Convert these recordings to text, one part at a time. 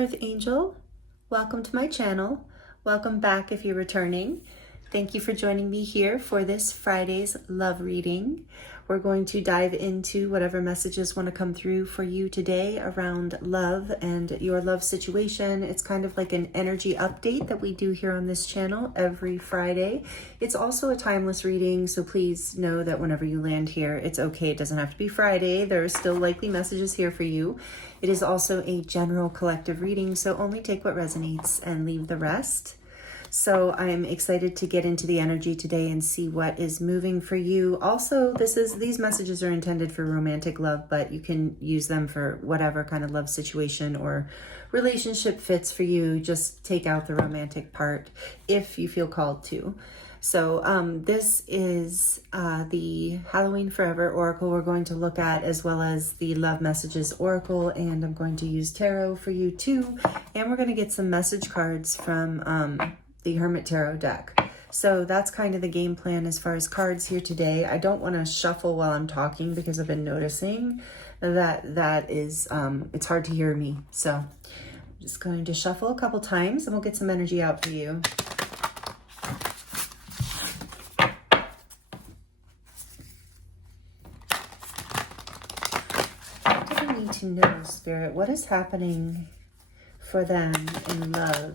Earth Angel. Welcome to my channel. Welcome back if you're returning. Thank you for joining me here for this Friday's love reading. We're going to dive into whatever messages want to come through for you today around love and your love situation. It's kind of like an energy update that we do here on this channel every Friday. It's also a timeless reading, so please know that whenever you land here, it's okay. It doesn't have to be Friday. There are still likely messages here for you. It is also a general collective reading, so only take what resonates and leave the rest. So I'm excited to get into the energy today and see what is moving for you. Also, these messages are intended for romantic love, but you can use them for whatever kind of love situation or relationship fits for you. Just take out the romantic part if you feel called to. So this is the Halloween Forever Oracle we're going to look at, as well as the Love Messages Oracle, and I'm going to use tarot for you too. And we're going to get some message cards from the Hermit Tarot deck. So that's kind of the game plan as far as cards here today. I don't want to shuffle while I'm talking because I've been noticing that is, it's hard to hear me. So I'm just going to shuffle a couple times and we'll get some energy out for you. What do they need to know, Spirit? What is happening for them in love?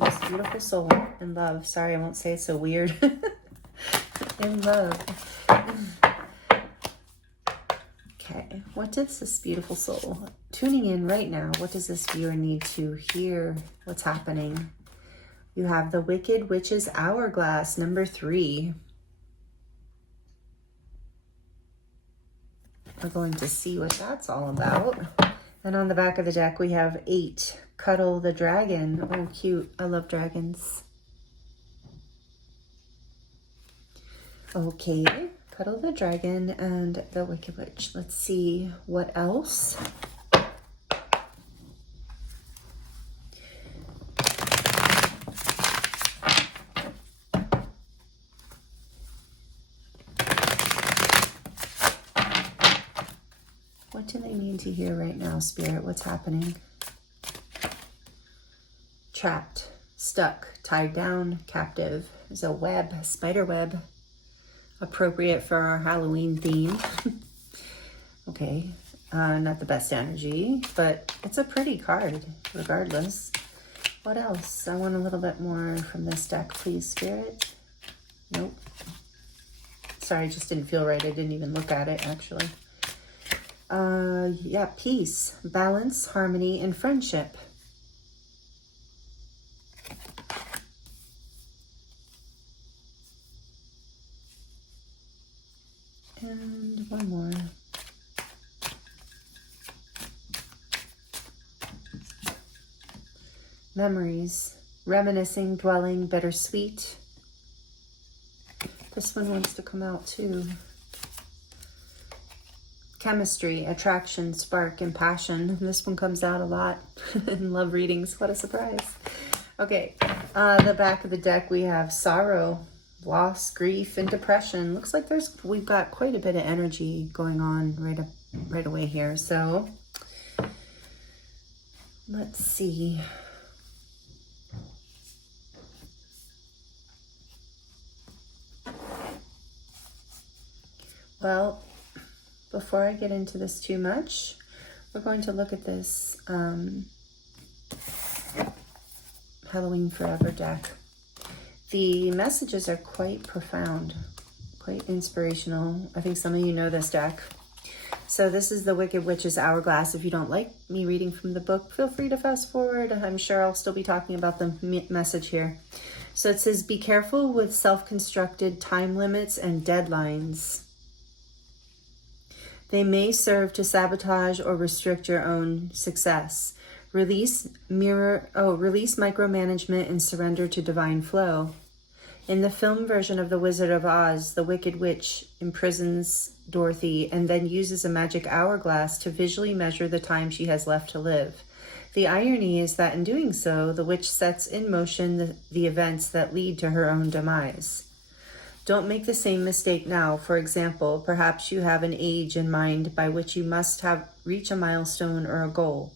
This beautiful soul in love. Sorry, I won't say it so weird. In love. Okay, what does this beautiful soul tuning in right now? What does this viewer need to hear? What's happening? You have the Wicked Witch's Hourglass, number 3. We're going to see what that's all about. And on the back of the deck, we have 8. Cuddle the Dragon. Oh, cute. I love dragons. Okay. Cuddle the Dragon and the Wicked Witch. Let's see what else. What do they need to hear right now, Spirit? What's happening? Trapped, stuck, tied down, captive. There's a web, a spider web, appropriate for our Halloween theme. Okay, not the best energy, but it's a pretty card regardless. What else? I want a little bit more from this deck, please, Spirit. Nope. Sorry, I just didn't feel right. I didn't even look at it, actually. Yeah, peace, balance, harmony, and friendship. And one more. Memories, reminiscing, dwelling, bittersweet. This one wants to come out too. Chemistry, attraction, spark, and passion. This one comes out a lot in love readings. What a surprise. Okay, the back of the deck, we have sorrow, loss, grief, and depression. Looks like we've got quite a bit of energy going on right away here. So let's see. Well, before I get into this too much, we're going to look at this Halloween Forever deck. The messages are quite profound, quite inspirational. I think some of you know this deck. So this is the Wicked Witch's Hourglass. If you don't like me reading from the book, feel free to fast forward. I'm sure I'll still be talking about the message here. So it says, be careful with self-constructed time limits and deadlines. They may serve to sabotage or restrict your own success. Release micromanagement and surrender to divine flow. In the film version of The Wizard of Oz, the Wicked Witch imprisons Dorothy and then uses a magic hourglass to visually measure the time she has left to live. The irony is that in doing so, the witch sets in motion the events that lead to her own demise. Don't make the same mistake now. For example, perhaps you have an age in mind by which you must reach a milestone or a goal.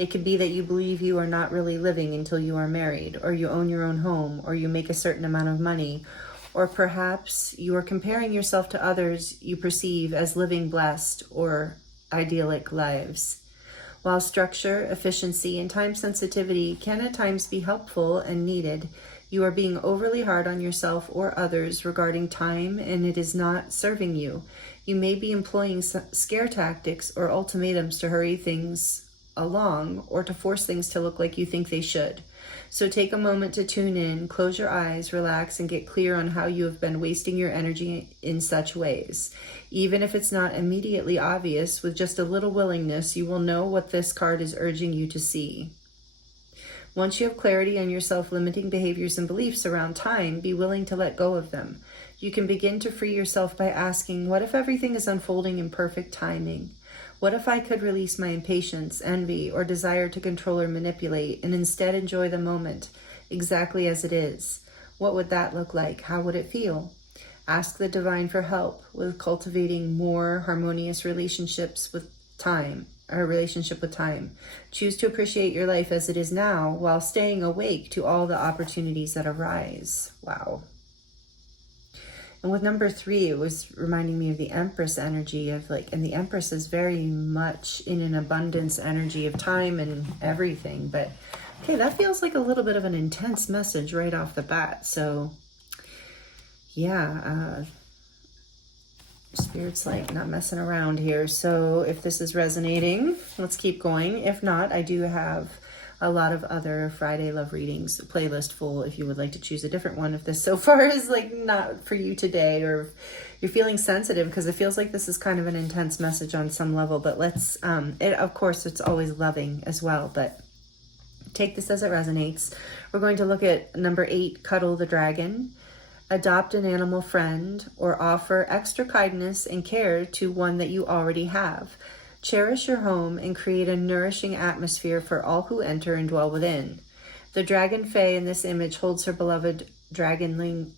It could be that you believe you are not really living until you are married, or you own your own home, or you make a certain amount of money, or perhaps you are comparing yourself to others you perceive as living blessed or idyllic lives. While structure, efficiency, and time sensitivity can at times be helpful and needed, you are being overly hard on yourself or others regarding time, and it is not serving you. You may be employing scare tactics or ultimatums to hurry things along or to force things to look like you think they should. So take a moment to tune in, close your eyes, relax, and get clear on how you have been wasting your energy in such ways. Even if it's not immediately obvious, with just a little willingness, you will know what this card is urging you to see. Once you have clarity on your self-limiting behaviors and beliefs around time, be willing to let go of them. You can begin to free yourself by asking, what if everything is unfolding in perfect timing? What if I could release my impatience, envy, or desire to control or manipulate and instead enjoy the moment exactly as it is? What would that look like? How would it feel? Ask the divine for help with cultivating more harmonious relationships with time. Our relationship with time. Choose to appreciate your life as it is now while staying awake to all the opportunities that arise. Wow. And with number 3, it was reminding me of the Empress energy of and the Empress is very much in an abundance energy of time and everything. But okay, that feels like a little bit of an intense message right off the bat. So yeah, Spirit's not messing around here. So if this is resonating, let's keep going. If not, I do have a lot of other Friday love readings playlist full if you would like to choose a different one. If this so far is not for you today, or you're feeling sensitive, because it feels like this is kind of an intense message on some level. But let's, of course, it's always loving as well, but take this as it resonates. We're going to look at number 8, Cuddle the Dragon. Adopt an animal friend or offer extra kindness and care to one that you already have. Cherish your home and create a nourishing atmosphere for all who enter and dwell within. The dragon fae in this image holds her beloved dragonling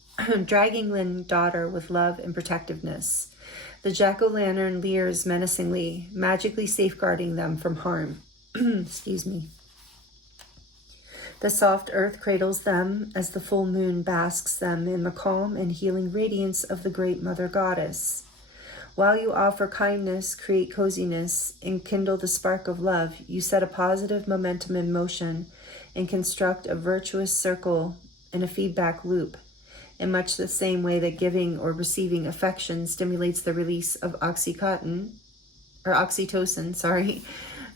daughter with love and protectiveness. The jack-o'-lantern leers menacingly, magically safeguarding them from harm. Excuse me. The soft earth cradles them as the full moon basks them in the calm and healing radiance of the great Mother Goddess. While you offer kindness, create coziness, and kindle the spark of love, you set a positive momentum in motion and construct a virtuous circle and a feedback loop, in much the same way that giving or receiving affection stimulates the release of oxytocin,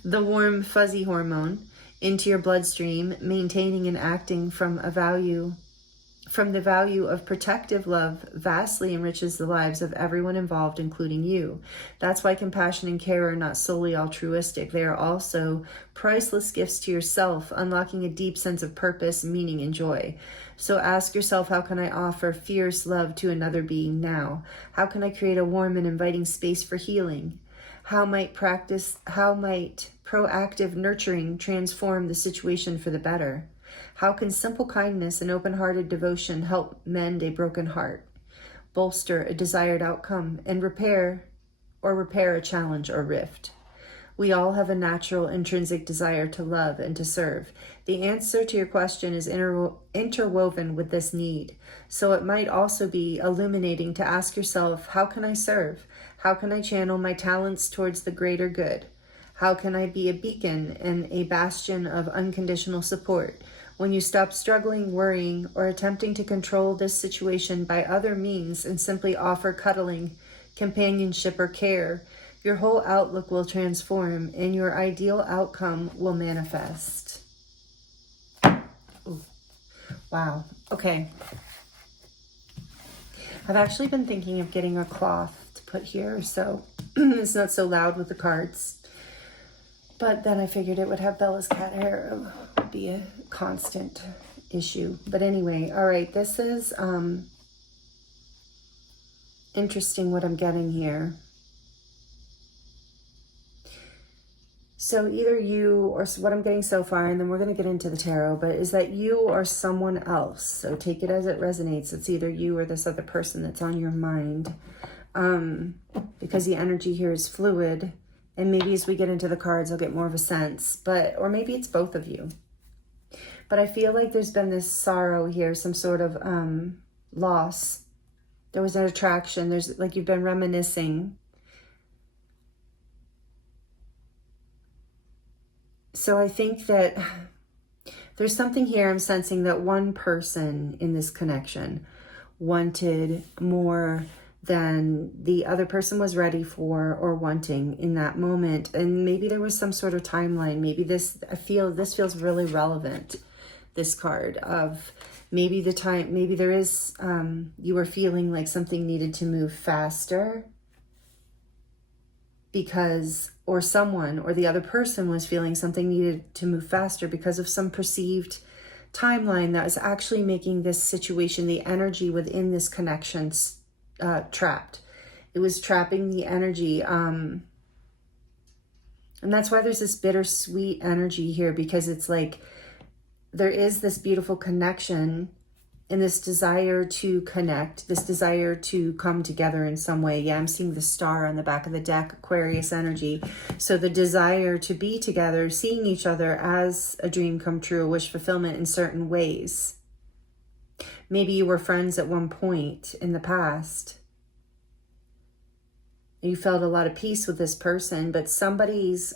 the warm, fuzzy hormone, into your bloodstream, maintaining and acting from the value of protective love vastly enriches the lives of everyone involved, including you. That's why compassion and care are not solely altruistic. They are also priceless gifts to yourself, unlocking a deep sense of purpose, meaning, and joy. So ask yourself, how can I offer fierce love to another being now? How can I create a warm and inviting space for healing? How might proactive nurturing transform the situation for the better? How can simple kindness and open-hearted devotion help mend a broken heart, bolster a desired outcome, and repair a challenge or rift? We all have a natural intrinsic desire to love and to serve. The answer to your question is interwoven with this need. So it might also be illuminating to ask yourself, how can I serve? How can I channel my talents towards the greater good? How can I be a beacon and a bastion of unconditional support? When you stop struggling, worrying, or attempting to control this situation by other means and simply offer cuddling, companionship, or care, your whole outlook will transform and your ideal outcome will manifest. Ooh. Wow. Okay. I've actually been thinking of getting a cloth to put here so it's not so loud with the cards. But then I figured it would have Bella's cat hair. It would be a constant issue. But anyway, all right, this is interesting what I'm getting here. So either you or what I'm getting so far, and then we're going to get into the tarot, but is that you or someone else. So take it as it resonates. It's either you or this other person that's on your mind. Because the energy here is fluid And maybe as we get into the cards, I'll get more of a sense, or maybe it's both of you. But I feel like there's been this sorrow here, some sort of loss. There was an attraction. There's like you've been reminiscing. So I think that there's something here I'm sensing that one person in this connection wanted more than the other person was ready for or wanting in that moment. And maybe there was some sort of timeline. Maybe this feels really relevant, this card of maybe the time, maybe there is, you were feeling like something needed to move faster because, or someone or the other person was feeling something needed to move faster because of some perceived timeline that is actually making this situation, the energy within this connection, trapped. It was trapping the energy. And that's why there's this bittersweet energy here, because it's like there is this beautiful connection and this desire to connect, this desire to come together in some way. Yeah, I'm seeing the star on the back of the deck, Aquarius energy. So the desire to be together, seeing each other as a dream come true, a wish fulfillment in certain ways. Maybe you were friends at one point in the past. You felt a lot of peace with this person, but somebody's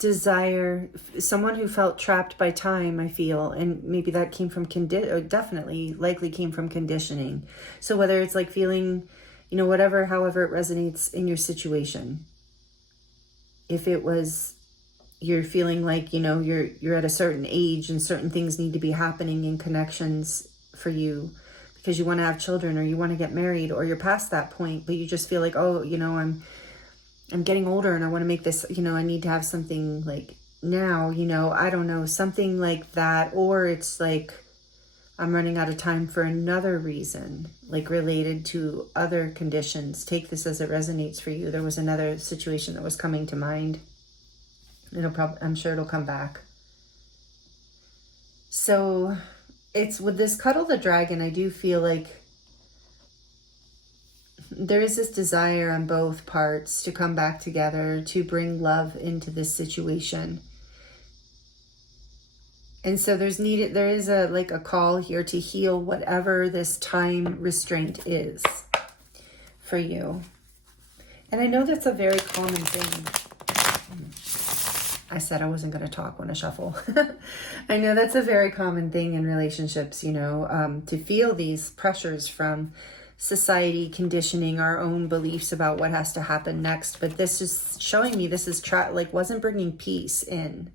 desire, someone who felt trapped by time, I feel, and maybe that came from likely came from conditioning. So whether it's like feeling, however it resonates in your situation. If it was, you're feeling like, you're at a certain age and certain things need to be happening in connections for you because you want to have children or you want to get married, or you're past that point, but you just feel like, I'm getting older and I want to make this, I need to have something like now, I don't know, something like that. Or it's like I'm running out of time for another reason, like related to other conditions. Take this as it resonates for you. There was another situation that was coming to mind. I'm sure it'll come back. So it's with this Cuddle the Dragon, I do feel like there is this desire on both parts to come back together, to bring love into this situation. And so there is a call here to heal whatever this time restraint is for you. And I know that's a very common thing. I said I wasn't going to talk when I shuffle. I know that's a very common thing in relationships, to feel these pressures from society, conditioning, our own beliefs about what has to happen next. But this is showing me this is wasn't bringing peace in.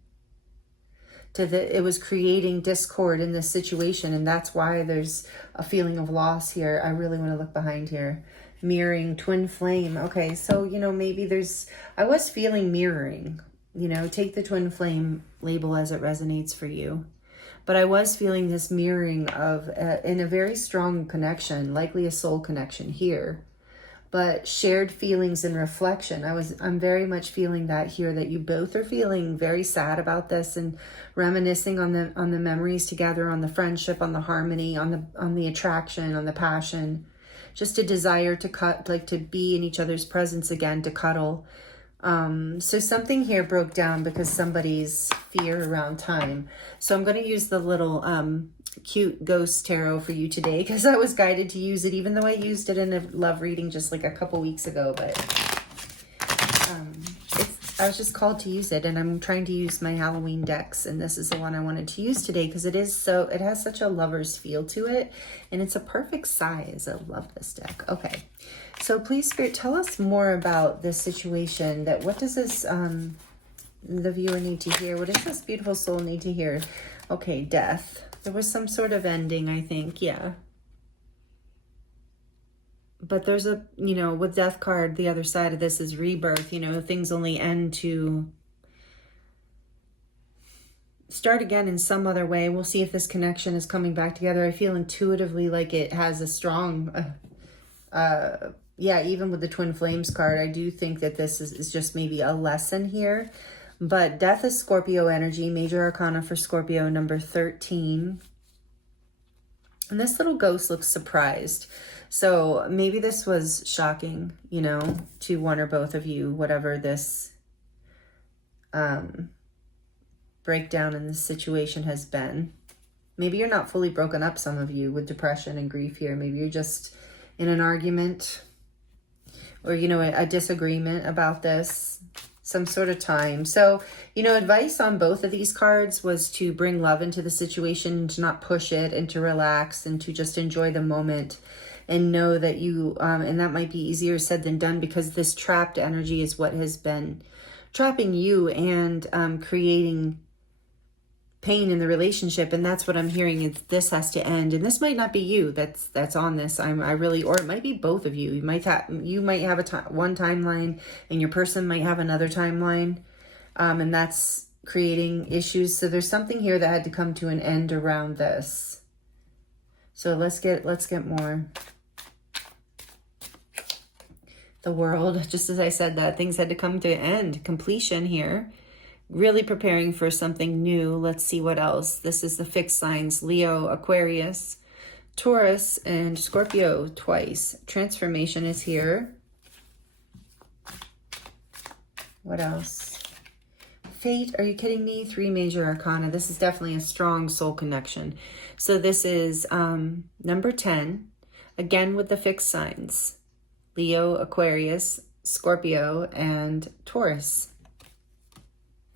It was creating discord in this situation, and that's why there's a feeling of loss here. I really want to look behind here. Mirroring, twin flame. Okay, so maybe I was feeling mirroring. Take the twin flame label as it resonates for you. But I was feeling this mirroring of, in a very strong connection, likely a soul connection here, but shared feelings and reflection. I'm very much feeling that here, that you both are feeling very sad about this and reminiscing on the memories together, on the friendship, on the harmony, on the attraction, on the passion, just a desire to be in each other's presence again, to cuddle. So something here broke down because somebody's fear around time. So I'm going to use the little cute ghost tarot for you today because I was guided to use it, even though I used it in a love reading just like a couple weeks ago. But I was just called to use it, and I'm trying to use my Halloween decks, and this is the one I wanted to use today because it has such a lover's feel to it, and it's a perfect size. I love this deck. Okay. So please, Spirit, tell us more about this situation. What does this, the viewer need to hear? What does this beautiful soul need to hear? Okay, death. There was some sort of ending, I think. Yeah. But there's with death card, the other side of this is rebirth. Things only end to start again in some other way. We'll see if this connection is coming back together. I feel intuitively like it has a strong, even with the Twin Flames card, I do think that this is just maybe a lesson here. But death is Scorpio energy, major arcana for Scorpio, number 13. And this little ghost looks surprised. So maybe this was shocking, you know, to one or both of you, whatever this breakdown in this situation has been. Maybe you're not fully broken up, some of you, with depression and grief here. Maybe you're just in an argument or, you know, a disagreement about this, some sort of time. So, you know, advice on both of these cards was to bring love into the situation, to not push it, and to relax and to just enjoy the moment and know that you, and that might be easier said than done, because this trapped energy is what has been trapping you and creating pain in the relationship. And that's what I'm hearing, is this has to end. And this might not be you that's on this. I really, or it might be both of you. You might have one timeline and your person might have another timeline, and that's creating issues. So there's something here that had to come to an end around this. So let's get more. The World, just as I said that, things had to come to an end, completion here. Really preparing for something new. Let's see what else. This is the fixed signs: Leo, Aquarius, Taurus, and Scorpio twice. Transformation is here. What else? Fate, are you kidding me? 3 major arcana. This is definitely a strong soul connection. So this is number 10, again with the fixed signs: Leo, Aquarius, Scorpio, and Taurus.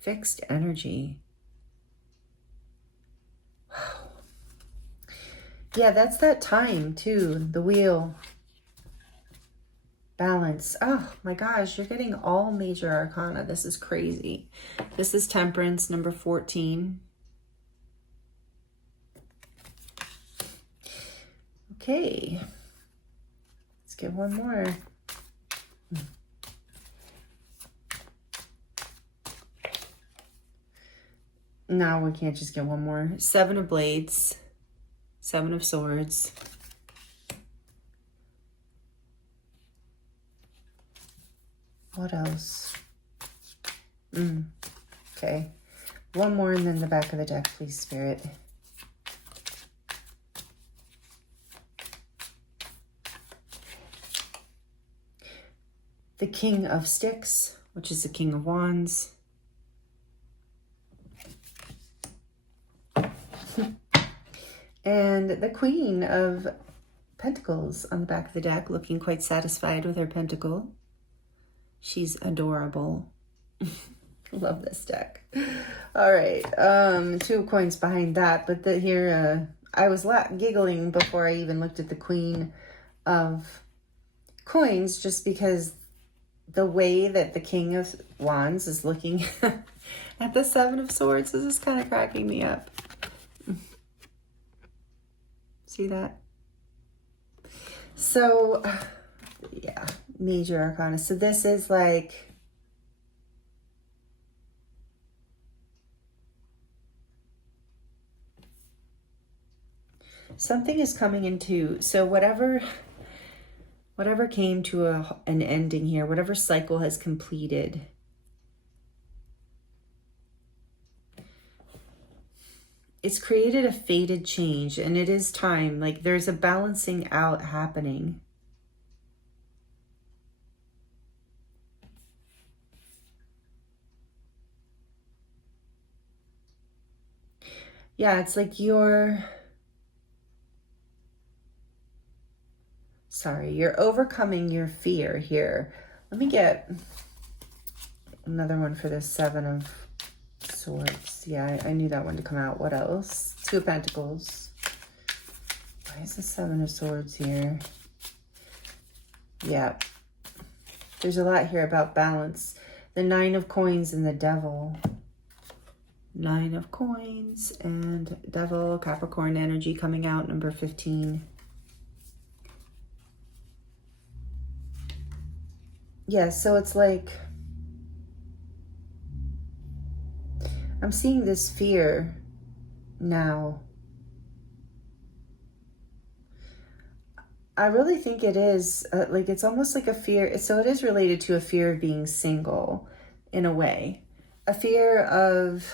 Fixed energy. Wow. Yeah, that's that time too. The wheel. Balance. Oh my gosh, you're getting all major arcana. This is crazy. This is Temperance, number 14. Okay. Let's get one more. No, we can't just get one more. 7 of Blades, 7 of Swords. What else? Okay. One more and then the back of the deck, please, Spirit. The King of Sticks, which is the King of Wands. And the Queen of Pentacles on the back of the deck, looking quite satisfied with her pentacle. She's adorable. Love this deck. All right, 2 of Coins behind that, but here I was giggling before I even looked at the Queen of Coins, just because the way that the King of Wands is looking at the 7 of Swords, this is kind of cracking me up. See that? So, yeah, major arcana. So this is like, something is coming into, so whatever came to an ending here, whatever cycle has completed, it's created a fated change, and it is time. Like, there's a balancing out happening. Yeah, it's like you're overcoming your fear here. Let me get another one for this 7 of Swords. Yeah, I knew that one to come out. What else? 2 of Pentacles. Why is the 7 of Swords here? Yeah. There's a lot here about balance. The 9 of Coins and the Devil. 9 of Coins and Devil. Capricorn energy coming out, number 15. Yeah, so it's like, I'm seeing this fear now. I really think it is, like, it's almost like a fear. So it is related to a fear of being single in a way. A fear of,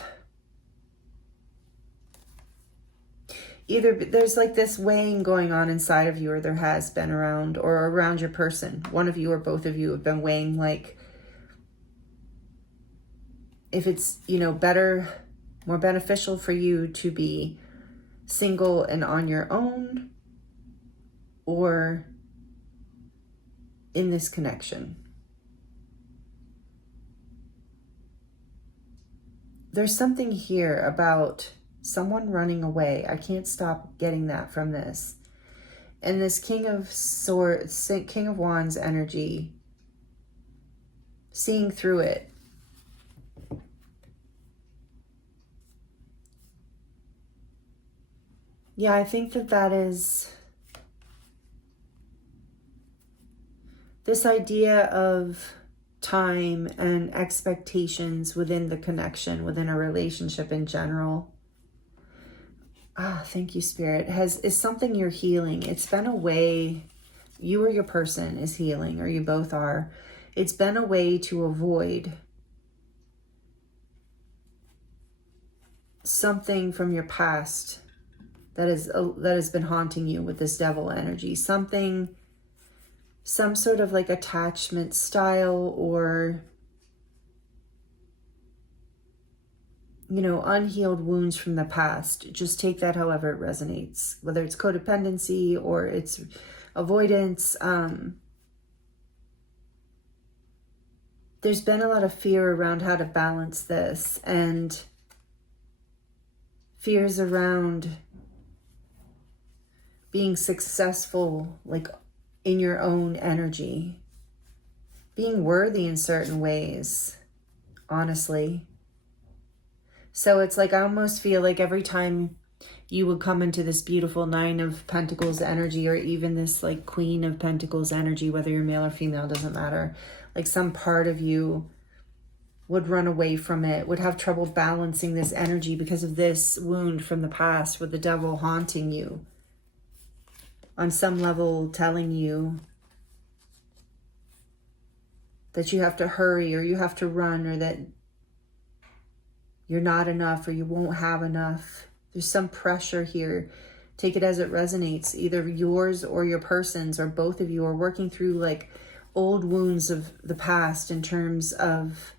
either there's like this weighing going on inside of you, or there has been around, or around your person. One of you or both of you have been weighing, like, if it's, you know, better, more beneficial for you to be single and on your own, or in this connection. There's something here about someone running away. I can't stop getting that from this. And this King of Swords, King of Wands energy, seeing through it. Yeah, I think that is this idea of time and expectations within the connection, within a relationship in general. Thank you, Spirit. Is something you're healing. It's been a way, you or your person is healing, or you both are. It's been a way to avoid something from your past that has been haunting you with this devil energy. Some sort of like attachment style, or, you know, unhealed wounds from the past. Just take that however it resonates, whether it's codependency or it's avoidance. There's been a lot of fear around how to balance this, and fears around being successful, like in your own energy, being worthy in certain ways, honestly. So it's like, I almost feel like every time you would come into this beautiful Nine of Pentacles energy, or even this like Queen of Pentacles energy, whether you're male or female, doesn't matter. Like some part of you would run away from it, would have trouble balancing this energy because of this wound from the past, with the devil haunting you. On some level telling you that you have to hurry, or you have to run, or that you're not enough, or you won't have enough. There's some pressure here. Take it as it resonates. Either yours or your person's, or both of you are working through like old wounds of the past in terms of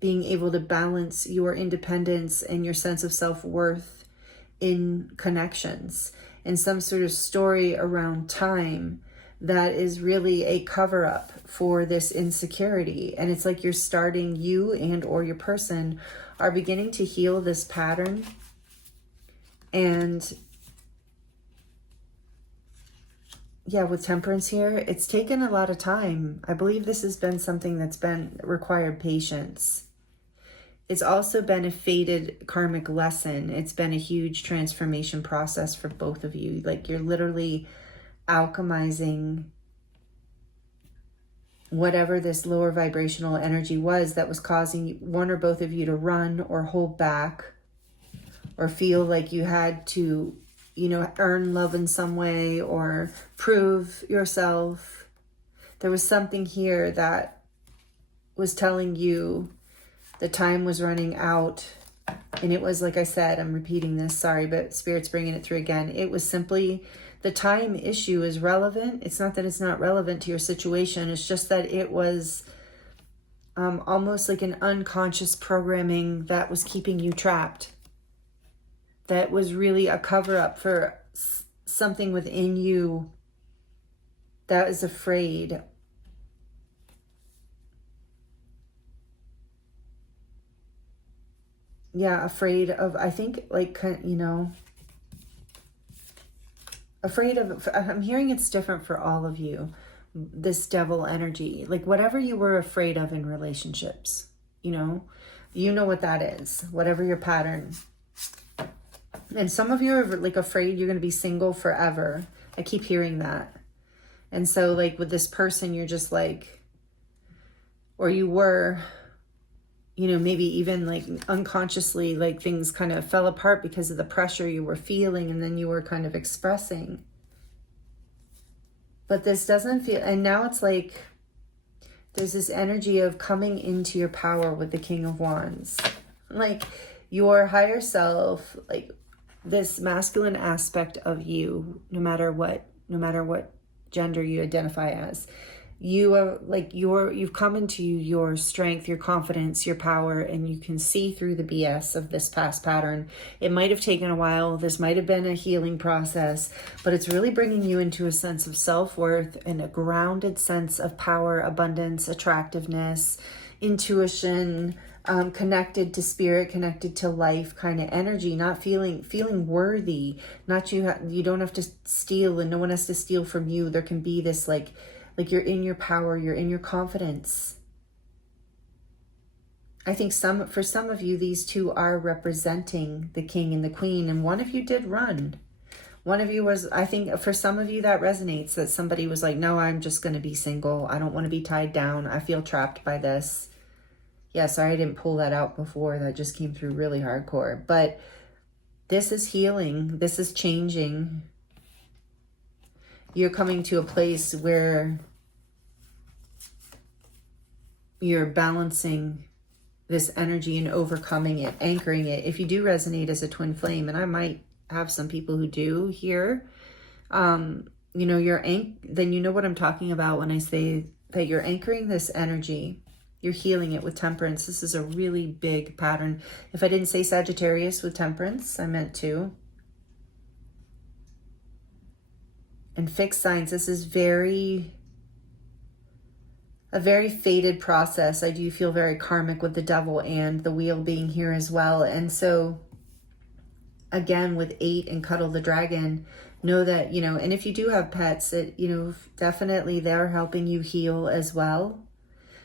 being able to balance your independence and your sense of self-worth in connections, and some sort of story around time that is really a cover-up for this insecurity. And it's like you're starting, you and or your person are beginning to heal this pattern. And yeah, with Temperance here, it's taken a lot of time. I believe this has been something that's been required patience. It's also been a fated karmic lesson. It's been a huge transformation process for both of you. Like you're literally alchemizing whatever this lower vibrational energy was that was causing one or both of you to run or hold back, or feel like you had to, you know, earn love in some way or prove yourself. There was something here that was telling you the time was running out. And it was, like I said, I'm repeating this, sorry, but Spirit's bringing it through again. It was simply, the time issue is relevant. It's not that it's not relevant to your situation. It's just that it was almost like an unconscious programming that was keeping you trapped. That was really a cover-up for something within you that is afraid. Yeah, afraid of, I think, like, you know, afraid of, I'm hearing it's different for all of you, this devil energy. Like, whatever you were afraid of in relationships, you know what that is, whatever your pattern. And some of you are, like, afraid you're going to be single forever. I keep hearing that. And so, like, with this person, you're just, like, or you were, you know, maybe even like unconsciously, like things kind of fell apart because of the pressure you were feeling, and then you were kind of expressing. But this doesn't feel, and now it's like there's this energy of coming into your power with the King of Wands. Like your higher self, like this masculine aspect of you, no matter what gender you identify as, you are like you've come into your strength, your confidence, your power, and you can see through the BS of this past pattern. It might have taken a while. This might have been a healing process, but it's really bringing you into a sense of self-worth and a grounded sense of power, abundance, attractiveness, intuition, connected to spirit, connected to life kind of energy, not feeling worthy, not you don't have to steal and no one has to steal from you. There can be this like you're in your power, you're in your confidence. I think for some of you, these two are representing the king and the queen, and one of you did run. One of you was, I think for some of you that resonates, that somebody was like, no, I'm just going to be single. I don't want to be tied down. I feel trapped by this. Yeah, sorry I didn't pull that out before. That just came through really hardcore. But this is healing. This is changing. You're coming to a place where you're balancing this energy and overcoming it, anchoring it. If you do resonate as a twin flame, and I might have some people who do here, you know, then you know what I'm talking about when I say that you're anchoring this energy. You're healing it with temperance. This is a really big pattern. If I didn't say Sagittarius with temperance, I meant to. And fixed signs, this is a very fated process. I do feel very karmic with the devil and the wheel being here as well. And so again, with 8 and Cuddle the Dragon, know that, you know, and if you do have pets, it, you know, definitely they're helping you heal as well.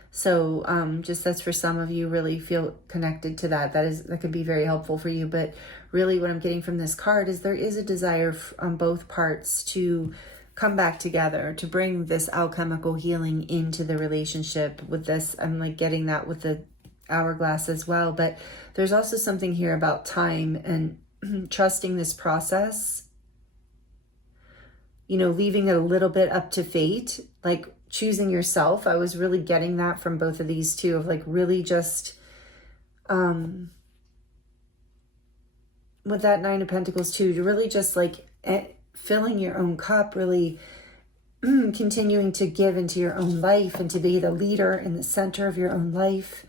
So just that's for some of you, really feel connected to that. That could be very helpful for you. But really what I'm getting from this card is there is a desire on both parts to come back together, to bring this alchemical healing into the relationship. With this, I'm like getting that with the hourglass as well. But there's also something here about time and trusting this process, you know, leaving it a little bit up to fate, like choosing yourself. I was really getting that from both of these two, of like really just with that 9 of Pentacles too, to really just like filling your own cup, really continuing to give into your own life and to be the leader in the center of your own life,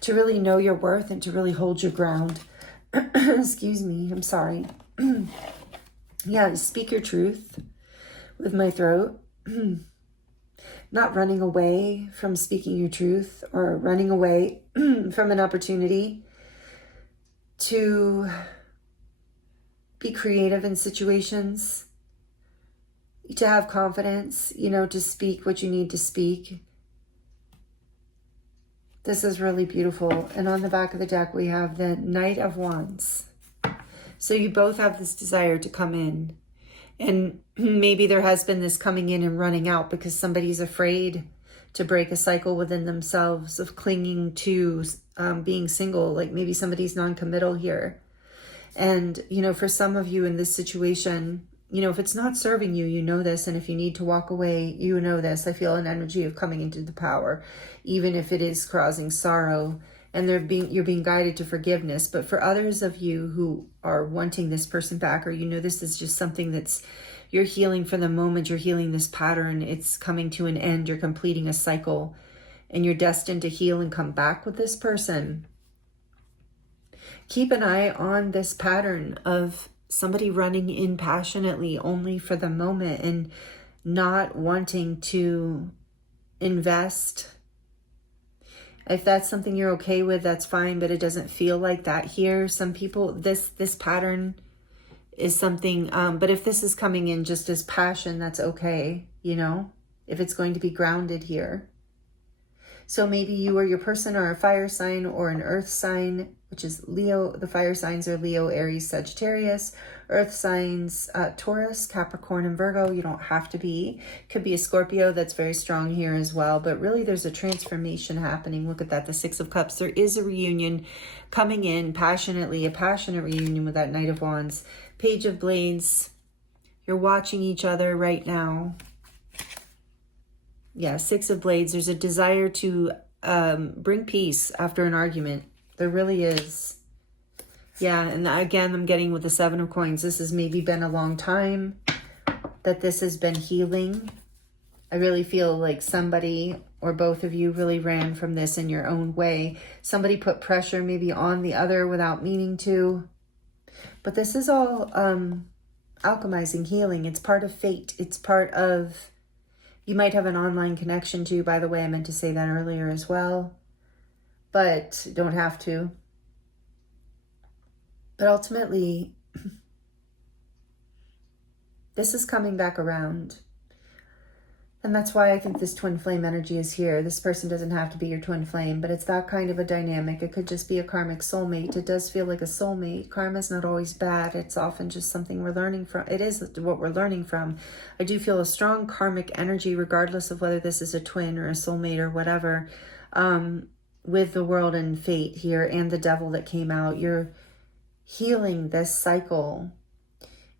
to really know your worth and to really hold your ground. Excuse me, I'm sorry. Yeah, speak your truth with my throat. Not running away from speaking your truth or running away from an opportunity to be creative in situations, to have confidence, you know, to speak what you need to speak. This is really beautiful. And on the back of the deck, we have the Knight of Wands. So you both have this desire to come in. And maybe there has been this coming in and running out because somebody's afraid to break a cycle within themselves of clinging to being single. Like maybe somebody's non-committal here. And, you know, for some of you in this situation, you know, if it's not serving you, you know this. And if you need to walk away, you know this. I feel an energy of coming into the power, even if it is causing sorrow. And you're being guided to forgiveness. But for others of you who are wanting this person back, or you know this is just something that's, you're healing for the moment, you're healing this pattern, it's coming to an end, you're completing a cycle, and you're destined to heal and come back with this person. Keep an eye on this pattern of somebody running in passionately only for the moment and not wanting to invest. If that's something you're okay with, that's fine, but it doesn't feel like that here. Some people, this pattern is something, but if this is coming in just as passion, that's okay, you know, if it's going to be grounded here. So maybe you or your person are a fire sign or an earth sign, which is Leo. The fire signs are Leo, Aries, Sagittarius. Earth signs, Taurus, Capricorn, and Virgo. You don't have to be. Could be a Scorpio. That's very strong here as well. But really there's a transformation happening. Look at that, the 6 of Cups. There is a reunion coming in passionately, a passionate reunion with that Knight of Wands. Page of Blades. You're watching each other right now. Yeah, 6 of Blades. There's a desire to bring peace after an argument. There really is. Yeah, and again, I'm getting with the Seven of Coins, this has maybe been a long time that this has been healing. I really feel like somebody or both of you really ran from this in your own way. Somebody put pressure maybe on the other without meaning to. But this is all alchemizing, healing. It's part of fate. It's part of, you might have an online connection too, by the way. I meant to say that earlier as well. But don't have to. But ultimately, this is coming back around. And that's why I think this twin flame energy is here. This person doesn't have to be your twin flame, but it's that kind of a dynamic. It could just be a karmic soulmate. It does feel like a soulmate. Karma is not always bad. It's often just something we're learning from. It is what we're learning from. I do feel a strong karmic energy, regardless of whether this is a twin or a soulmate or whatever, with the world and fate here and the devil that came out. You're healing this cycle.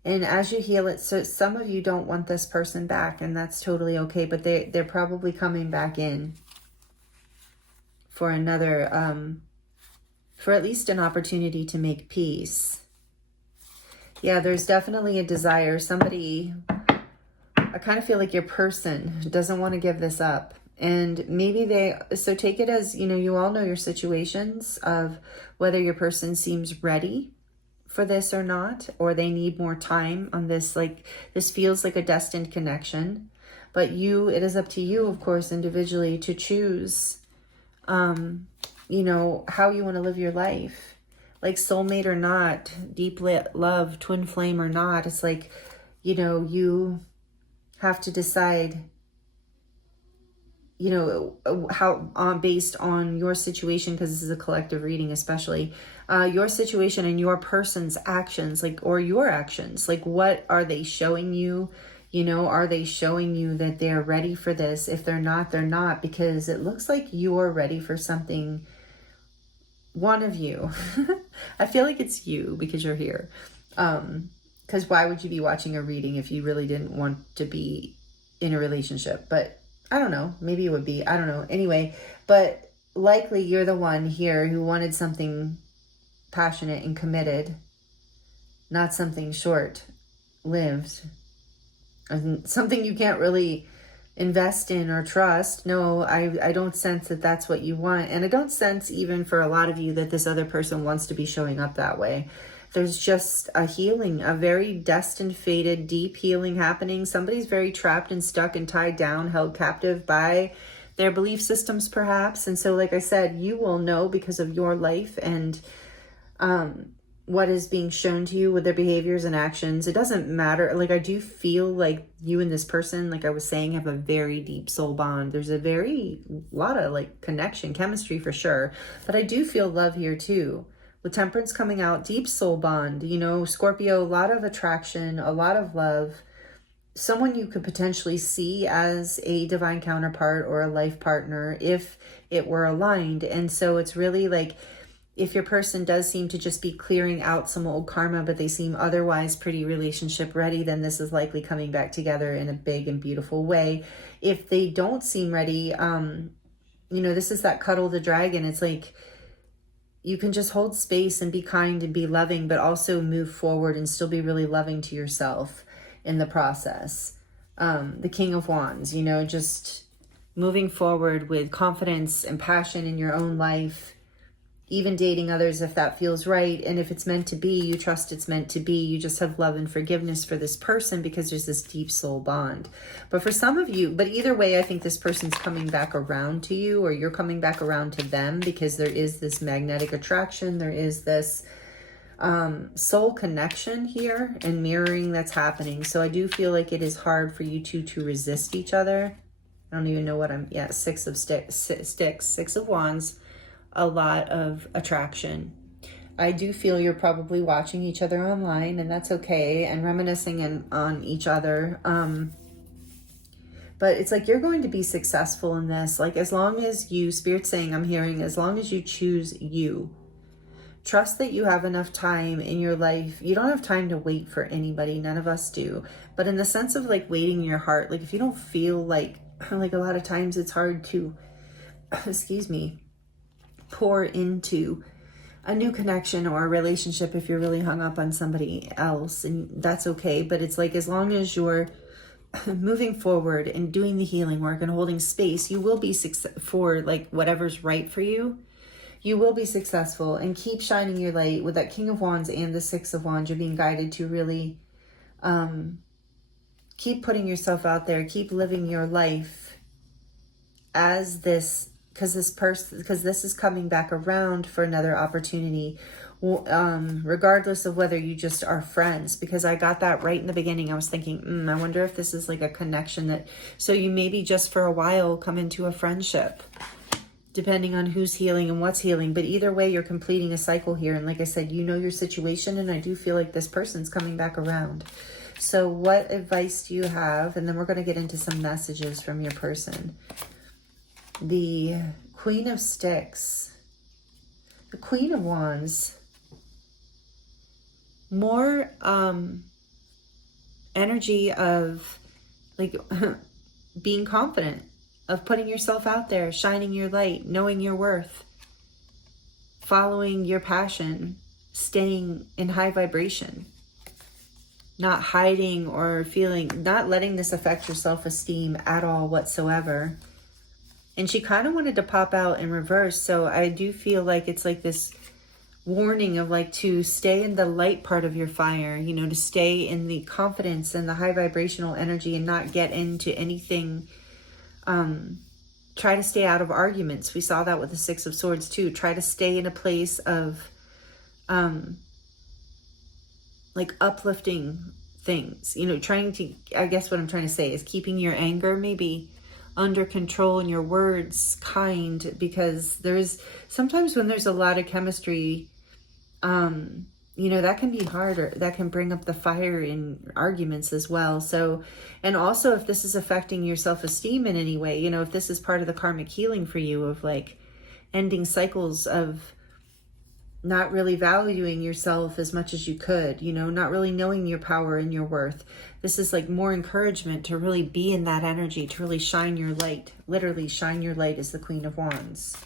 And as you heal it, so some of you don't want this person back, and that's totally okay, but they're probably coming back in for another, for at least an opportunity to make peace. Yeah, there's definitely a desire. Somebody, I kind of feel like your person doesn't want to give this up. And maybe so take it as, you all know your situations of whether your person seems ready for this or not, or they need more time on this. Like, this feels like a destined connection, but it is up to you, of course, individually to choose, how you want to live your life. Like, soulmate or not, deep love, twin flame or not, it's like, you have to decide, how, based on your situation, because this is a collective reading, especially your situation and your person's actions, or your actions, what are they showing you? Are they showing you that they're ready for this? If they're not, they're not, because it looks like you're ready for something. One of you, I feel like it's you because you're here. Because why would you be watching a reading if you really didn't want to be in a relationship? But I don't know, maybe it would be, I don't know. Anyway, but likely you're the one here who wanted something passionate and committed, not something short-lived, something you can't really invest in or trust. No, I don't sense that that's what you want. And I don't sense, even for a lot of you, that this other person wants to be showing up that way. There's just a healing, a very destined, fated, deep healing happening. Somebody's very trapped and stuck and tied down, held captive by their belief systems, perhaps. And so, like I said, you will know because of your life and what is being shown to you with their behaviors and actions. It doesn't matter. I do feel like you and this person, like I was saying, have a very deep soul bond. There's a lot of connection, chemistry for sure. But I do feel love here too. With Temperance coming out, deep soul bond, Scorpio, a lot of attraction, a lot of love, someone you could potentially see as a divine counterpart or a life partner if it were aligned. And so it's really if your person does seem to just be clearing out some old karma, but they seem otherwise pretty relationship ready, then this is likely coming back together in a big and beautiful way. If they don't seem ready, this is that cuddle the dragon. It's you can just hold space and be kind and be loving, but also move forward and still be really loving to yourself in the process. The King of Wands, just moving forward with confidence and passion in your own life, even dating others if that feels right. And if it's meant to be, you trust it's meant to be. You just have love and forgiveness for this person because there's this deep soul bond. But for some of you, but either way, I think this person's coming back around to you, or you're coming back around to them, because there is this magnetic attraction. There is this soul connection here and mirroring that's happening. So I do feel like it is hard for you two to resist each other. I don't even know what Six of Wands. A lot of attraction. I do feel you're probably watching each other online, and that's okay, and reminiscing on each other. But it's you're going to be successful in this. As long as you, Spirit's saying, I'm hearing, as long as you choose you. Trust that you have enough time in your life. You don't have time to wait for anybody. None of us do. But in the sense of waiting in your heart, if you don't feel like a lot of times it's hard to, excuse me, pour into a new connection or a relationship if you're really hung up on somebody else, and that's okay. But it's like, as long as you're moving forward and doing the healing work and holding space, you will be for like whatever's right for you. You will be successful, and keep shining your light. With that King of Wands and the Six of Wands, you're being guided to really keep putting yourself out there, keep living your life as this, because this is coming back around for another opportunity, regardless of whether you just are friends. Because I got that right in the beginning. I was thinking, I wonder if this is like a connection that, so you maybe just for a while come into a friendship, depending on who's healing and what's healing. But either way, you're completing a cycle here. And like I said, you know your situation, and I do feel like this person's coming back around. So what advice do you have? And then we're going to get into some messages from your person. The Queen of Sticks, the Queen of Wands, more energy of like being confident, of putting yourself out there, shining your light, knowing your worth, following your passion, staying in high vibration, not hiding or feeling, not letting this affect your self-esteem at all whatsoever. And she kind of wanted to pop out in reverse. So I do feel like it's like this warning of like to stay in the light part of your fire, you know, to stay in the confidence and the high vibrational energy and not get into anything. Try to stay out of arguments. We saw that with the Six of Swords too. Try to stay in a place of like uplifting things, you know, trying to, I guess what I'm trying to say is keeping your anger maybe under control and your words kind, because there's sometimes when there's a lot of chemistry, you know, that can be harder. That can bring up the fire in arguments as well. So, and also if this is affecting your self-esteem in any way, you know, if this is part of the karmic healing for you of like ending cycles of not really valuing yourself as much as you could, you know, not really knowing your power and your worth. This is like more encouragement to really be in that energy, to really shine your light. Literally shine your light as the Queen of Wands.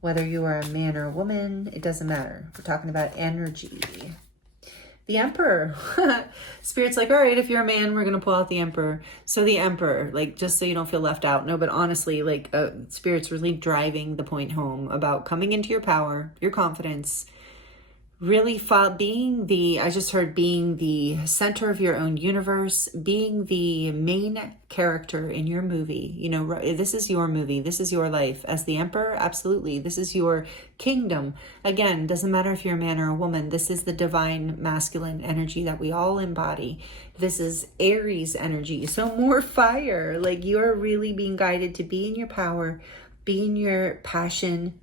Whether you are a man or a woman, it doesn't matter. We're talking about energy. The Emperor. Spirit's like, all right, if you're a man, we're going to pull out the Emperor. So the Emperor, like, just so you don't feel left out. No, but honestly, like, Spirit's really driving the point home about coming into your power, your confidence, really being the, I just heard being the center of your own universe, being the main character in your movie. You know, this is your movie. This is your life. As the Emperor, absolutely. This is your kingdom. Again, doesn't matter if you're a man or a woman. This is the divine masculine energy that we all embody. This is Aries energy. So more fire. Like, you're really being guided to be in your power, be in your passion,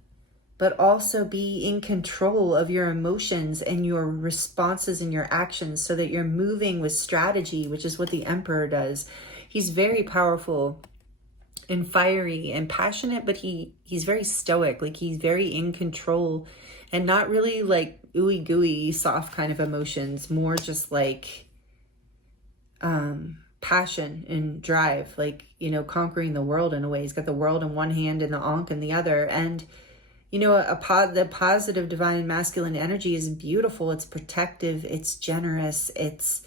but also be in control of your emotions and your responses and your actions so that you're moving with strategy, which is what the Emperor does. He's very powerful and fiery and passionate, but he's very stoic. Like, he's very in control and not really like ooey gooey, soft kind of emotions, more just like passion and drive, like, you know, conquering the world in a way. He's got the world in one hand and the Ankh in the other. And you know, the positive divine masculine energy is beautiful. It's protective. It's generous. It's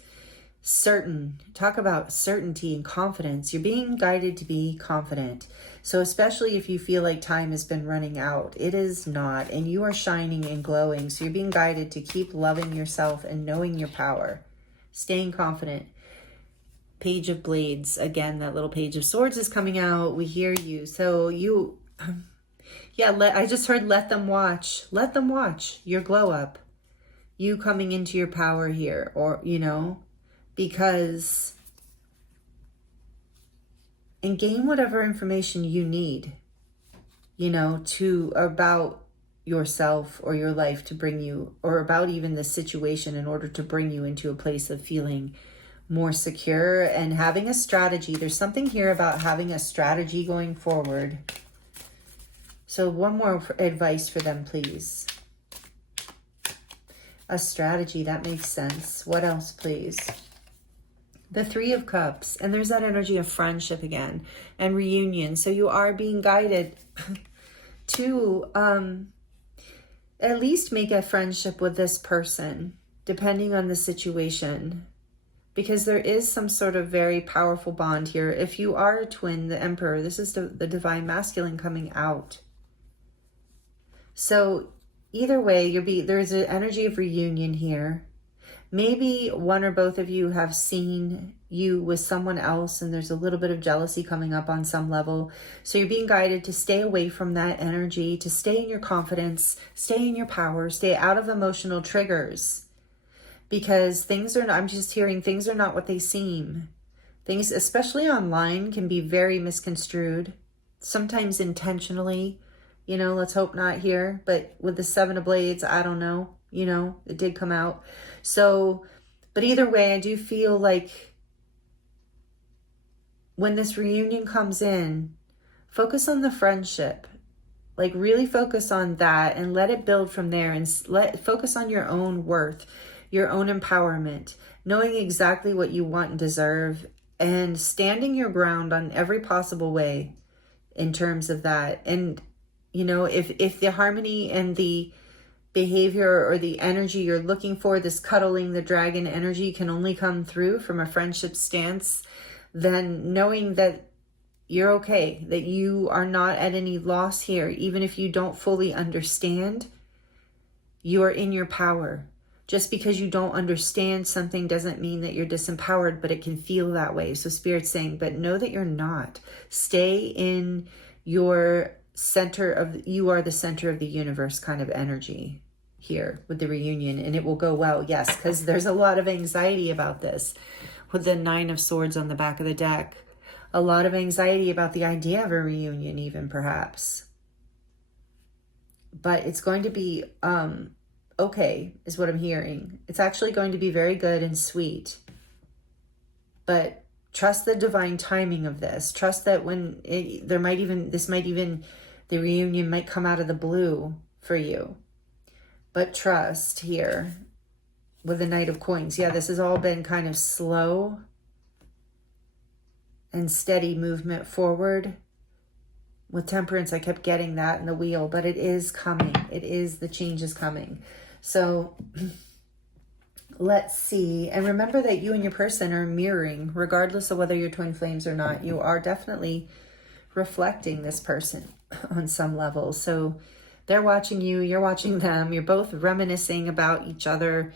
certain. Talk about certainty and confidence. You're being guided to be confident. So especially if you feel like time has been running out, it is not. And you are shining and glowing. So you're being guided to keep loving yourself and knowing your power. Staying confident. Page of Blades. Again, that little Page of Swords is coming out. We hear you. So you... Yeah, I just heard let them watch. Let them watch your glow up. You coming into your power here, or, you know, because, and gain whatever information you need, you know, about yourself or your life to bring you, or about even the situation in order to bring you into a place of feeling more secure and having a strategy. There's something here about having a strategy going forward. So one more advice for them, please. A strategy, that makes sense. What else, please? The Three of Cups. And there's that energy of friendship again and reunion. So you are being guided to at least make a friendship with this person, depending on the situation, because there is some sort of very powerful bond here. If you are a twin, the Emperor, this is the divine masculine coming out. So either way, there's an energy of reunion here. Maybe one or both of you have seen you with someone else, and there's a little bit of jealousy coming up on some level. So you're being guided to stay away from that energy, to stay in your confidence, stay in your power, stay out of emotional triggers. Because things are not, I'm just hearing things are not what they seem. Things, especially online, can be very misconstrued, sometimes intentionally. You know, let's hope not here. But with the Seven of Blades, I don't know. You know, it did come out. So, but either way, I do feel like when this reunion comes in, focus on the friendship. Like really focus on that and let it build from there, and focus on your own worth, your own empowerment, knowing exactly what you want and deserve, and standing your ground on every possible way in terms of that. And, you know, if the harmony and the behavior or the energy you're looking for, this cuddling the dragon energy, can only come through from a friendship stance, then knowing that you're okay, that you are not at any loss here, even if you don't fully understand, you are in your power. Just because you don't understand something doesn't mean that you're disempowered, but it can feel that way. So Spirit's saying, but know that you're not. Stay in your you are the center of the universe kind of energy here with the reunion, and it will go well. Yes, because there's a lot of anxiety about this with the Nine of Swords on the back of the deck. A lot of anxiety about the idea of a reunion, even perhaps. But it's going to be okay, is what I'm hearing. It's actually going to be very good and sweet. But trust the divine timing of this. Trust that when the reunion might come out of the blue for you. But trust here with the Knight of Coins. Yeah, this has all been kind of slow and steady movement forward. With Temperance, I kept getting that in the wheel, but it is coming. The change is coming. So let's see. And remember that you and your person are mirroring, regardless of whether you're twin flames or not. You are definitely reflecting this person on some level. So they're watching you, you're watching them. You're both reminiscing about each other.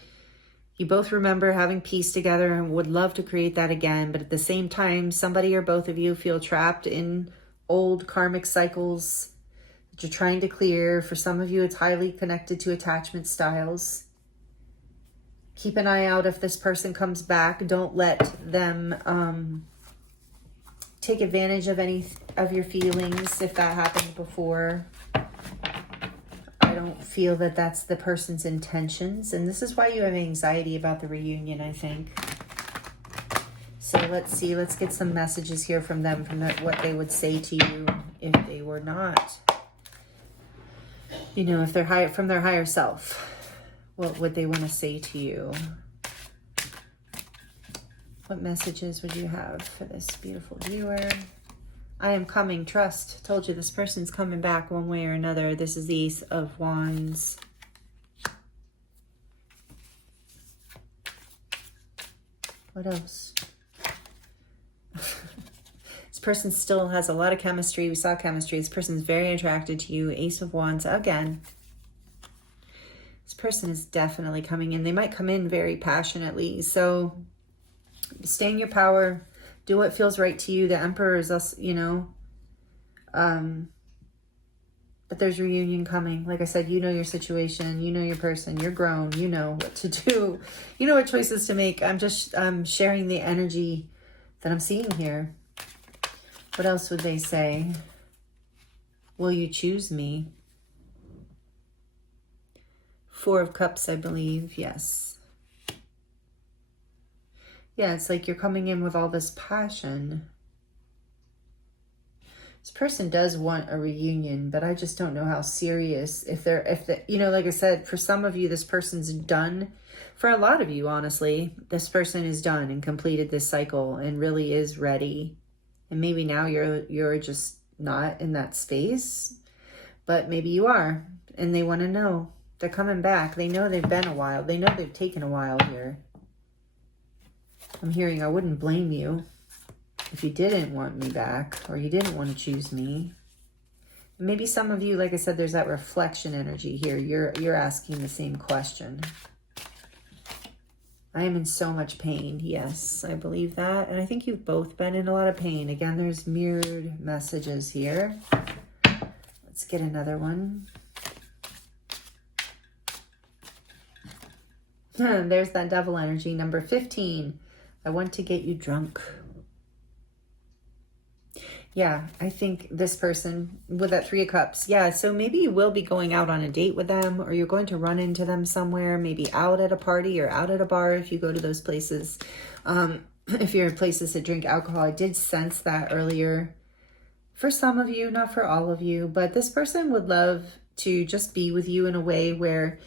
You both remember having peace together and would love to create that again. But at the same time, somebody or both of you feel trapped in old karmic cycles that you're trying to clear. For some of you, it's highly connected to attachment styles. Keep an eye out if this person comes back. Don't let them take advantage of any of your feelings if that happened before. I don't feel that that's the person's intentions. And this is why you have anxiety about the reunion, I think. So let's see. Let's get some messages here from them, what they would say to you if they were not. You know, if they're from their higher self. What would they want to say to you? What messages would you have for this beautiful viewer? I am coming, trust. Told you this person's coming back one way or another. This is the Ace of Wands. What else? This person still has a lot of chemistry. We saw chemistry. This person's very attracted to you. Ace of Wands again. This person is definitely coming in. They might come in very passionately. So stay in your power. Do what feels right to you. The Emperor is us, you know. But there's reunion coming. Like I said, you know your situation. You know your person. You're grown. You know what to do. You know what choices to make. I'm just sharing the energy that I'm seeing here. What else would they say? Will you choose me? Four of Cups, I believe. Yes. Yeah, it's like you're coming in with all this passion. This person does want a reunion, but I just don't know how serious. You know, like I said, for some of you, this person's done. For a lot of you, honestly, this person is done and completed this cycle and really is ready. And maybe now you're just not in that space, but maybe you are, and they want to know. They're coming back. They know they've been a while. They know they've taken a while here. I'm hearing I wouldn't blame you if you didn't want me back or you didn't want to choose me. Maybe some of you, like I said, there's that reflection energy here. You're asking the same question. I am in so much pain. Yes, I believe that. And I think you've both been in a lot of pain. Again, there's mirrored messages here. Let's get another one. There's that devil energy. Number 15. I want to get you drunk. Yeah, I think this person with that 3 of Cups. Yeah, so maybe you will be going out on a date with them, or you're going to run into them somewhere, maybe out at a party or out at a bar if you go to those places. If you're in places that drink alcohol, I did sense that earlier. For some of you, not for all of you, but this person would love to just be with you in a way where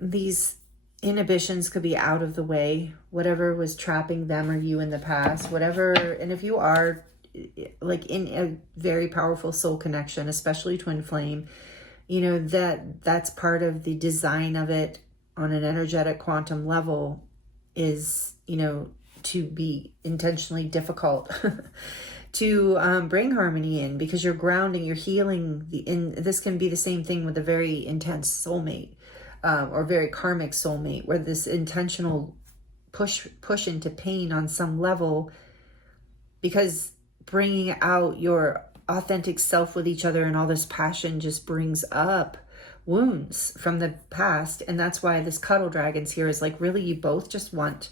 these inhibitions could be out of the way, whatever was trapping them or you in the past, whatever. And if you are like in a very powerful soul connection, especially twin flame, you know, that's part of the design of it on an energetic quantum level is, you know, to be intentionally difficult to bring harmony in, because you're grounding, you're healing. And this can be the same thing with a very intense soulmate or very karmic soulmate, where this intentional push into pain on some level, because bringing out your authentic self with each other and all this passion just brings up wounds from the past. And that's why this cuddle dragons here is like, really, you both just want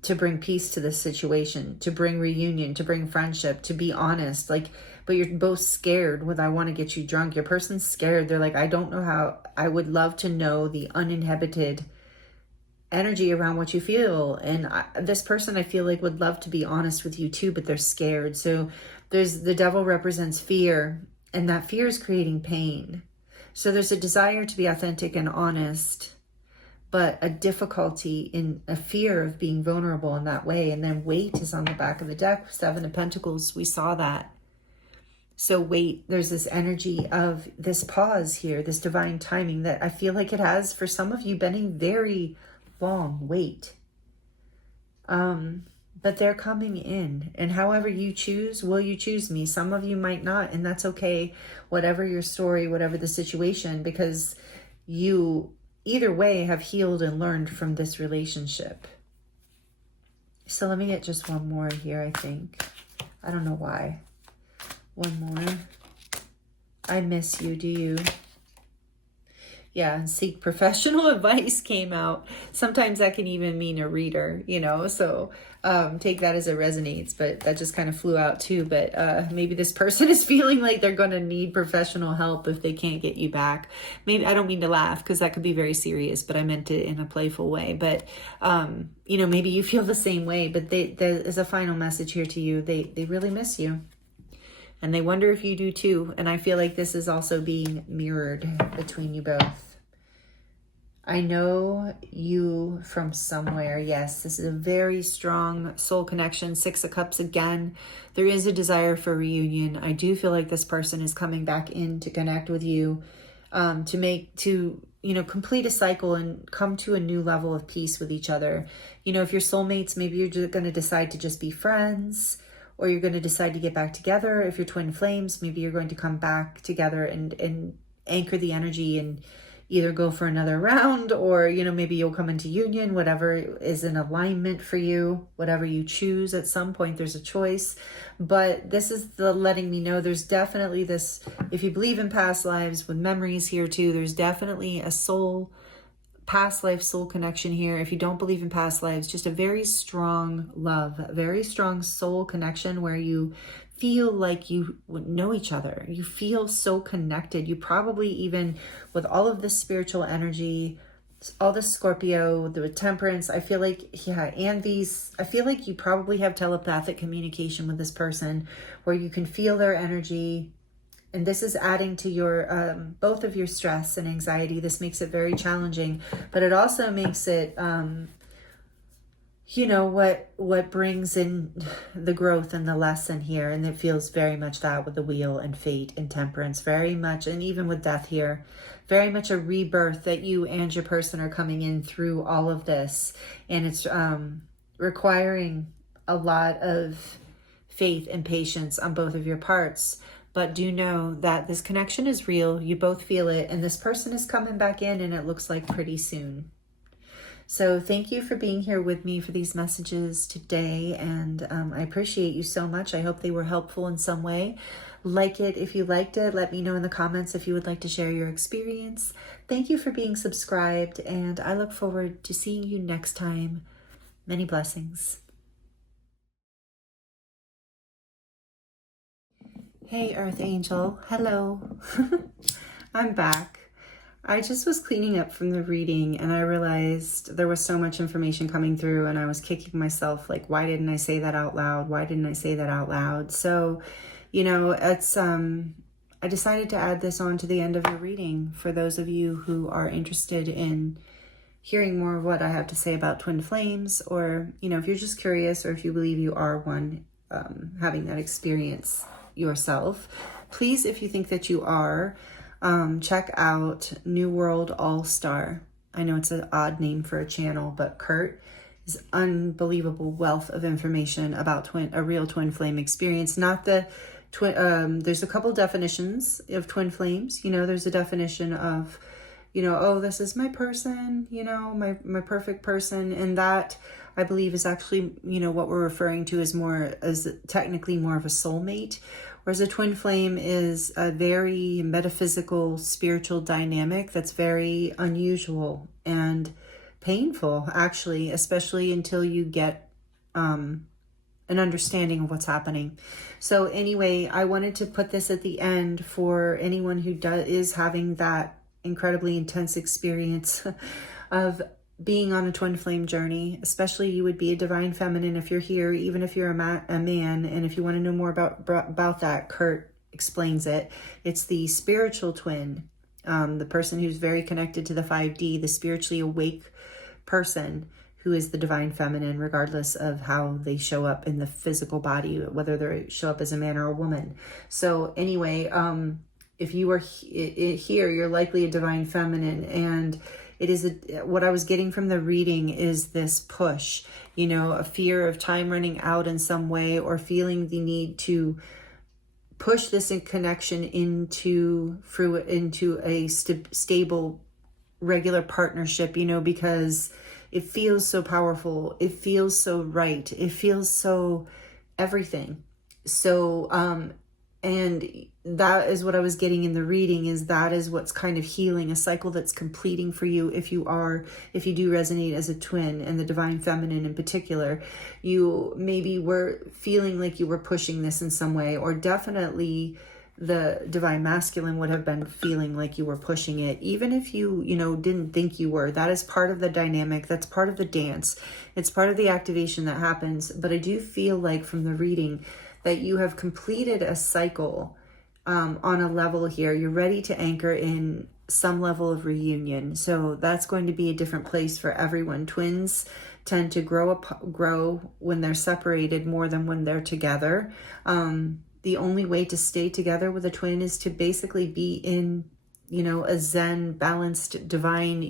to bring peace to this situation, to bring reunion, to bring friendship, to be honest, like, but you're both scared with, I want to get you drunk. Your person's scared. They're like, I don't know how. I would love to know the uninhibited energy around what you feel. And this person, I feel like, would love to be honest with you too, but they're scared. So there's, the devil represents fear, and that fear is creating pain. So there's a desire to be authentic and honest, but a difficulty in a fear of being vulnerable in that way. And then weight is on the back of the deck, 7 of Pentacles. We saw that. So weight, there's this energy of this pause here, this divine timing that I feel like it has, for some of you, been a very long wait. But they're coming in, and however you choose, will you choose me? Some of you might not, and that's okay. Whatever your story, whatever the situation, because you either way have healed and learned from this relationship. So let me get just one more here, I think. I don't know why. One more. I miss you, do you? Yeah, seek professional advice came out. Sometimes that can even mean a reader, you know, so take that as it resonates, but that just kind of flew out too. But maybe this person is feeling like they're going to need professional help if they can't get you back. Maybe, I don't mean to laugh because that could be very serious, but I meant it in a playful way. But, you know, maybe you feel the same way, but there is a final message here to you. They really miss you. And they wonder if you do too. And I feel like this is also being mirrored between you both. I know you from somewhere. Yes, this is a very strong soul connection. 6 of Cups again. There is a desire for reunion. I do feel like this person is coming back in to connect with you, to complete a cycle and come to a new level of peace with each other. You know, if you're soulmates, maybe you're going to decide to just be friends, or you're going to decide to get back together. If you're twin flames, maybe you're going to come back together and anchor the energy and either go for another round, or, you know, maybe you'll come into union, whatever is in alignment for you, whatever you choose. At some point, there's a choice. But this is the letting me know there's definitely this, if you believe in past lives with memories here too, there's definitely a past life soul connection here. If you don't believe in past lives, just a very strong love, a very strong soul connection where you feel like you know each other. You feel so connected. You probably, even with all of this spiritual energy, all the Scorpio, the Temperance, I feel like, yeah, and these, I feel like you probably have telepathic communication with this person where you can feel their energy. And this is adding to your, both of your stress and anxiety. This makes it very challenging, but it also makes it, you know, what brings in the growth and the lesson here. And it feels very much that with the Wheel and Fate and Temperance, very much, and even with Death here, very much a rebirth that you and your person are coming in through all of this. And it's requiring a lot of faith and patience on both of your parts. But do know that this connection is real. You both feel it. And this person is coming back in, and it looks like pretty soon. So thank you for being here with me for these messages today. And I appreciate you so much. I hope they were helpful in some way. Like it if you liked it. Let me know in the comments if you would like to share your experience. Thank you for being subscribed. And I look forward to seeing you next time. Many blessings. Hey, Earth Angel. Hello. I'm back. I just was cleaning up from the reading, and I realized there was so much information coming through, and I was kicking myself like, why didn't I say that out loud? Why didn't I say that out loud? So, you know, it's I decided to add this on to the end of the reading for those of you who are interested in hearing more of what I have to say about twin flames, or, you know, if you're just curious, or if you believe you are one, having that experience yourself. Please, if you think that you are, check out New World All-Star. I know it's an odd name for a channel, but Kurt is unbelievable wealth of information about a real twin flame experience. Not the twin, there's a couple definitions of twin flames. You know, there's a definition of, you know, oh, this is my person, you know, my perfect person. And that, I believe, is actually, you know, what we're referring to as technically more of a soulmate. Whereas a twin flame is a very metaphysical, spiritual dynamic that's very unusual and painful, actually, especially until you get an understanding of what's happening. So anyway, I wanted to put this at the end for anyone who is having that incredibly intense experience of being on a twin flame journey. Especially, you would be a divine feminine if you're here, even if you're a man. And if you want to know more about that, Kurt explains it. It's the spiritual twin, the person who's very connected to the 5D, the spiritually awake person who is the divine feminine, regardless of how they show up in the physical body, whether they show up as a man or a woman. So anyway, if you are here, you're likely a divine feminine, and it is what I was getting from the reading is this push, you know, a fear of time running out in some way, or feeling the need to push this in connection into a stable, regular partnership, you know, because it feels so powerful. It feels so right. It feels so everything. So, and that is what I was getting in the reading, is that is what's kind of healing, a cycle that's completing for you if you do resonate as a twin, and the divine feminine in particular. You maybe were feeling like you were pushing this in some way, or definitely the divine masculine would have been feeling like you were pushing it, even if you didn't think you were. That is part of the dynamic. That's part of the dance. It's part of the activation that happens. But I do feel like from the reading that you have completed a cycle on a level here. You're ready to anchor in some level of reunion. So that's going to be a different place for everyone. Twins tend to grow when they're separated more than when they're together. The only way to stay together with a twin is to basically be in, you know, a Zen, balanced, divine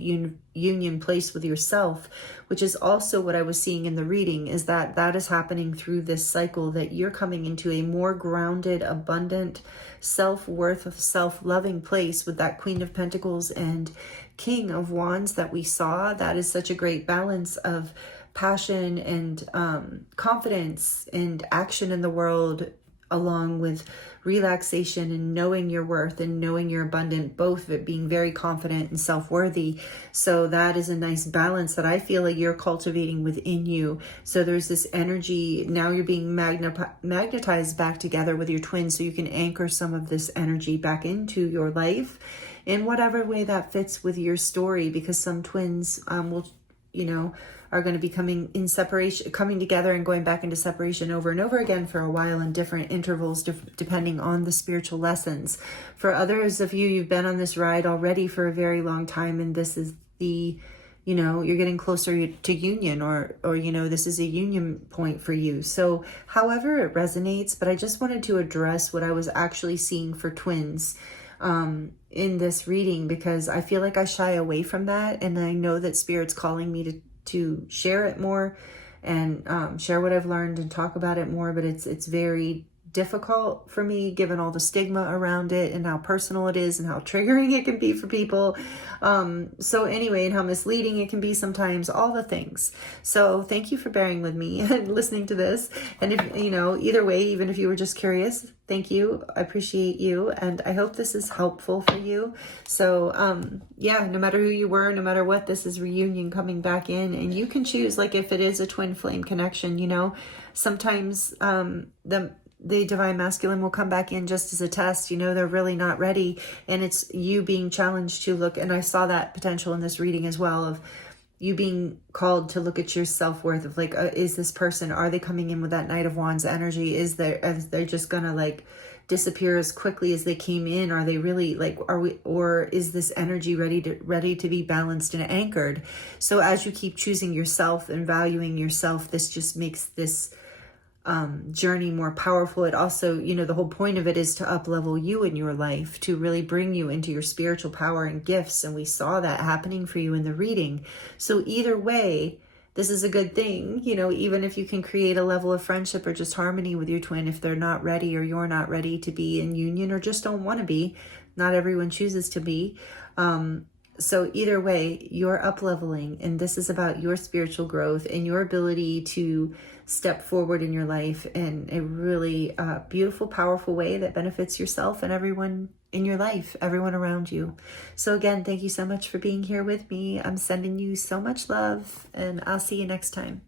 union place with yourself, which is also what I was seeing in the reading, is that is happening through this cycle, that you're coming into a more grounded, abundant, self-worth, self-loving place with that Queen of Pentacles and King of Wands that we saw. That is such a great balance of passion and confidence and action in the world, along with relaxation and knowing your worth and knowing you're abundant, both of it being very confident and self-worthy. So that is a nice balance that I feel like you're cultivating within you. So there's this energy, now you're being magnetized back together with your twin, so you can anchor some of this energy back into your life in whatever way that fits with your story, because some twins will, you know, are going to be coming together and going back into separation over and over again for a while in different intervals, depending on the spiritual lessons. For others of you, you've been on this ride already for a very long time, and this is the, you know, you're getting closer to union, or, you know, this is a union point for you. So however it resonates, but I just wanted to address what I was actually seeing for twins in this reading, because I feel like I shy away from that. And I know that Spirit's calling me to share it more and share what I've learned and talk about it more. But it's very difficult for me, given all the stigma around it and how personal it is and how triggering it can be for people. So anyway, and how misleading it can be sometimes, all the things. So thank you for bearing with me and listening to this. And if, you know, either way, even if you were just curious, thank you. I appreciate you. And I hope this is helpful for you. So yeah, no matter who you were, no matter what, this is reunion coming back in, and you can choose, like, if it is a twin flame connection, you know, sometimes the divine masculine will come back in just as a test. You know, they're really not ready, and it's you being challenged to look. And I saw that potential in this reading as well, of you being called to look at your self-worth, of like, is this person, are they coming in with that Knight of Wands energy? Is they're just gonna like disappear as quickly as they came in? Are they really like, or is this energy ready to be balanced and anchored? So as you keep choosing yourself and valuing yourself, this just makes this journey more powerful. It also, you know, the whole point of it is to up level you in your life, to really bring you into your spiritual power and gifts. And we saw that happening for you in the reading. So either way, this is a good thing, you know, even if you can create a level of friendship or just harmony with your twin, if they're not ready or you're not ready to be in union or just don't want to be. Not everyone chooses to be. So either way, you're up leveling, and this is about your spiritual growth and your ability to step forward in your life in a really beautiful, powerful way that benefits yourself and everyone in your life, everyone around you. So again, thank you so much for being here with me. I'm sending you so much love, and I'll see you next time.